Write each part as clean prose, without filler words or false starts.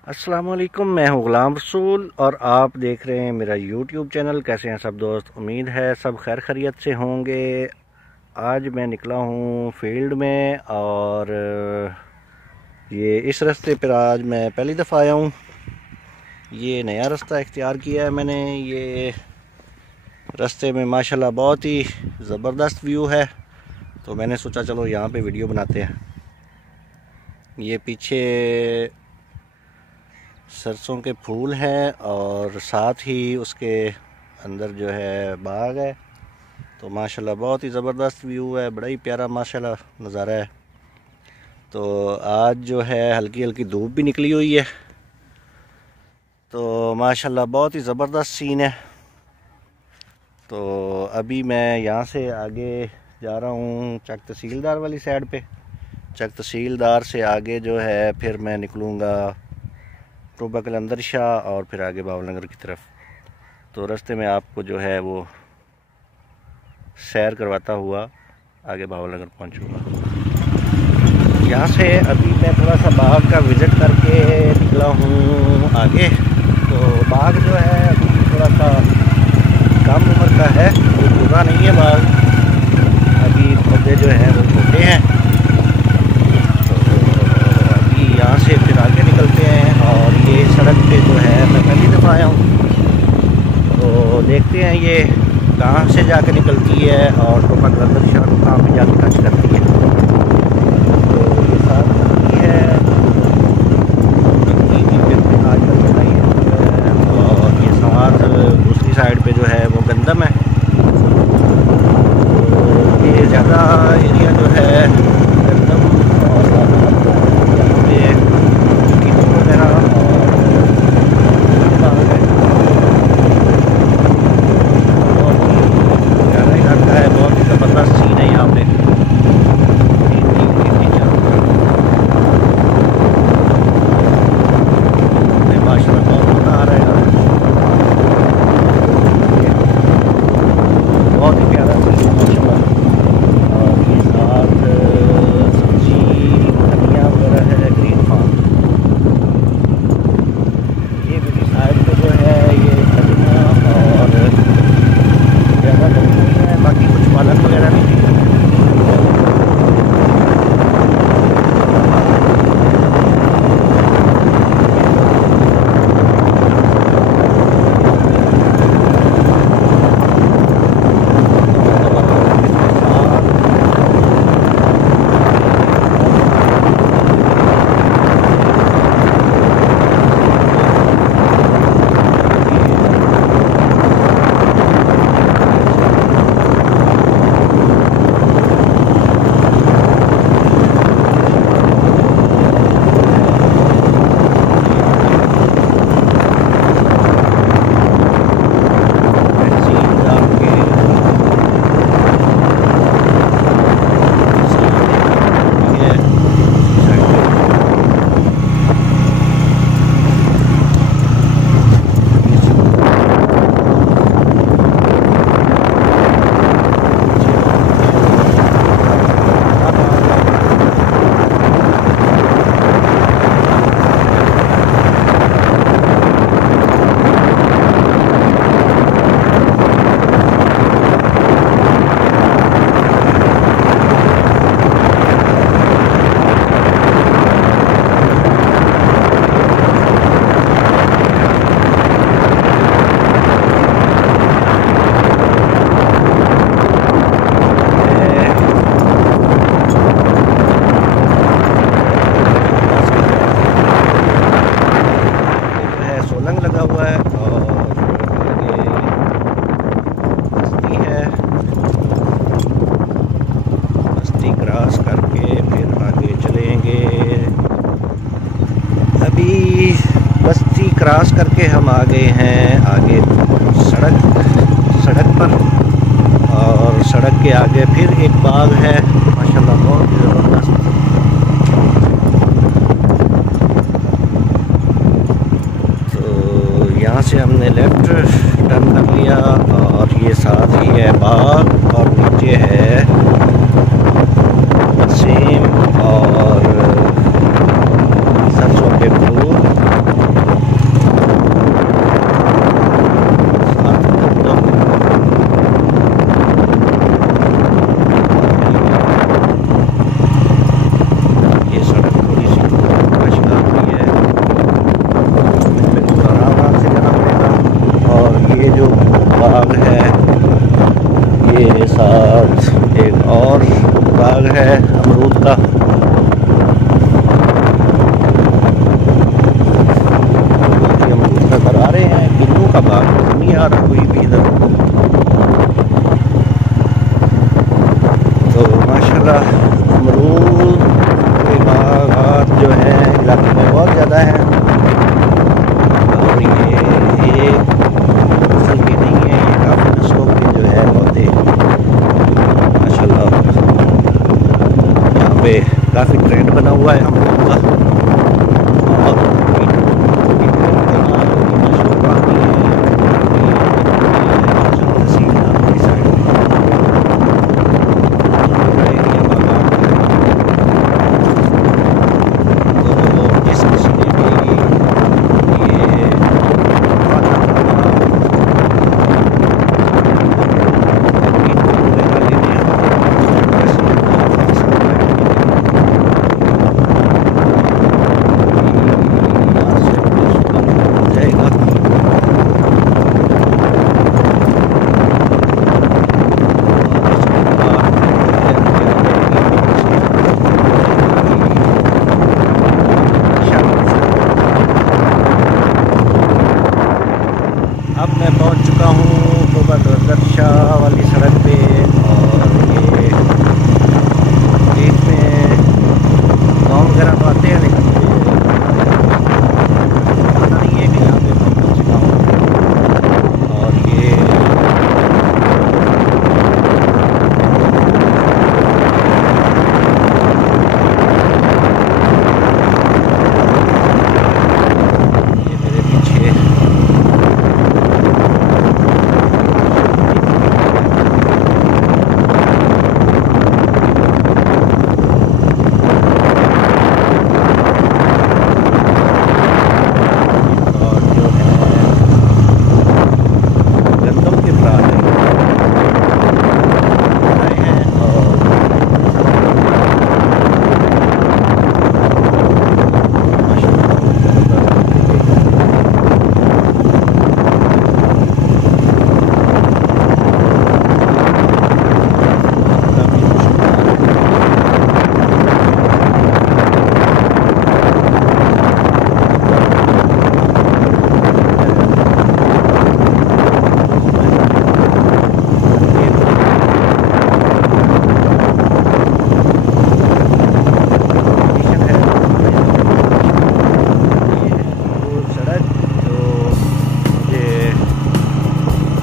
अस्सलामुअलैकुम, मैं हूं गुलाम रसूल और आप देख रहे हैं मेरा यूट्यूब चैनल। कैसे हैं सब दोस्त? उम्मीद है सब खैर खैरियत से होंगे। आज मैं निकला हूं फील्ड में और ये इस रास्ते पर आज मैं पहली दफ़ा आया हूं। ये नया रास्ता इख्तियार किया है मैंने। ये रास्ते में माशाल्लाह बहुत ही ज़बरदस्त व्यू है, तो मैंने सोचा चलो यहाँ पे वीडियो बनाते हैं। ये पीछे सरसों के फूल हैं और साथ ही उसके अंदर जो है बाग है। तो माशाल्लाह बहुत ही ज़बरदस्त व्यू है, बड़ा ही प्यारा माशाल्लाह नज़ारा है। तो आज जो है हल्की हल्की धूप भी निकली हुई है, तो माशाल्लाह बहुत ही ज़बरदस्त सीन है। तो अभी मैं यहाँ से आगे जा रहा हूँ चक तहसीलदार वाली साइड पे। चक तहसीलदार से आगे जो है फिर मैं निकलूँगा टोबा कलंदर शाह और फिर आगे बावलनगर की तरफ। तो रास्ते में आपको जो है वो सैर करवाता हुआ आगे बावलनगर पहुंचूंगा। यहाँ से अभी मैं थोड़ा सा बाग का विज़िट करके निकला हूँ आगे। तो बाग जो है अभी थोड़ा सा कम उम्र का है, वो पूरा नहीं है बाग, अभी पौधे जो हैं वो छोटे हैं। तो अभी यहाँ से फिर आगे निकलते हैं और ये सड़क पे जो है मैं पहली दफ़ा आया हूँ, तो देखते हैं ये कहाँ से जाके निकलती है और टोबा कलंदर शाह को कहाँ पे जाके टच करती है। तो ये साथ नदी है, नदी की फिर आजकल बनाई है और ये साथ दूसरी साइड पे जो है वो गंदम है। तो ये ज़्यादा एरिया जो है गंदम और क्रॉस करके हम आ गए हैं आगे सड़क पर। और सड़क के आगे फिर एक बाग है माशाल्लाह बहुत ज़बरदस्त। तो यहाँ से हमने लेफ़्ट टर्न कर लिया और ये साथ ही है बाग और नीचे है सेम और सरसों के फूल। का बाग, नहीं आ रहा कोई भी इधर। तो माशाल्लाह अमरूद के बागात जो है इलाके में बहुत ज़्यादा हैं। और ये एक फसल के नहीं है, ये काफ़ी नस्लों के जो है पौधे माशाल्लाह। यहाँ पे काफ़ी ट्रेंड बना हुआ है अमरूद का। और अब मैं पहुंच चुका हूँ तोबा शाह वाली सड़क पे। और ये देख में गाँव वगैरह तो आते हैं, लेकिन पता नहीं है कि यहाँ पे पहुँच चुका हूँ। और ये मेरे पीछे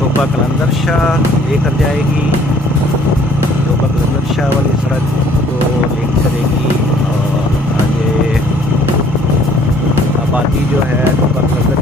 तोबा कलंदर शाह लेकर जाएगी। तोबा कलंदर शाह वाली सड़क को लिंक करेगी। और आगे आबादी जो है तोबा कलंदर